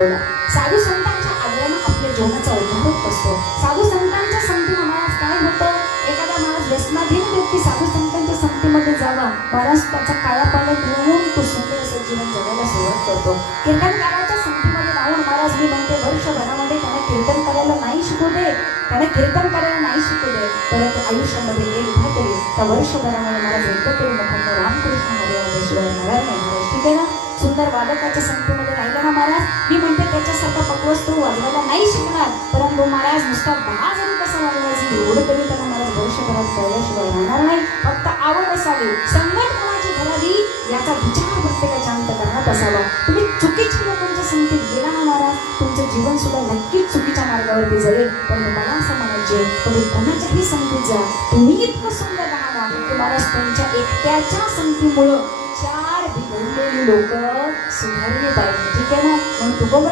साधू संतांच्या आदरानं आपल्या जीवनाचा उद्धार होत असतो. साधू संतांच्या संगतीनं महाराज काय होतं, एखादा महाराज व्यसनाधीन व्यक्ती साधू संतांच्या संगतीमध्ये जावा, महाराज त्याचा कायापालट होऊन तो सुंदर असं जीवन जगायला सुरुवात करतो. कीर्तनकाराच्या संगतीमध्ये राहून महाराज मी म्हणते वर्षभरामध्ये त्यांना कीर्तन करायला नाही शिकू दे, त्यांना कीर्तन करायला नाही शिकू दे, परंतु आयुष्यामध्ये एकदा तरी त्या वर्षभरामध्ये महाराज एकदा तरी मुखांना रामकृष्ण हरी शिवाय मिळणार नाही. महाराज ठीक आहे ना, सुंदर वादकाच्या संगतीमध्ये राहिला ना महाराज, मी म्हणते त्याच्यासारखा पक्वस्तू वाजवायला नाही शिकणार, परंतु महाराज नुसता 10 जरी कसा वाजवायची एवढं तरी त्यांना महाराज वर्षभरात कळल्याशिवाय राहणार नाही. फक्त आवड असावी, संगत कोणाची घडावी याचा विचार प्रत्येकाच्या अंतःकरणात असावा. तुम्ही चुकीच्या लोकांच्या संगतीत गेला ना महाराज, तुमचं जीवन सुद्धा नक्कीच चुकीच्या मार्गावरती जाईल. पण मला असं म्हणायचे, तुम्ही कोणाच्याही संगतीत जा, तुम्ही इतकं सुंदर राहा की महाराज त्यांच्या एकट्याच्या संगतीमुळं 4 बिघडलेली लोक सुधारली पाहिजे. ठीक आहे ना, म्हणून तुकोबरा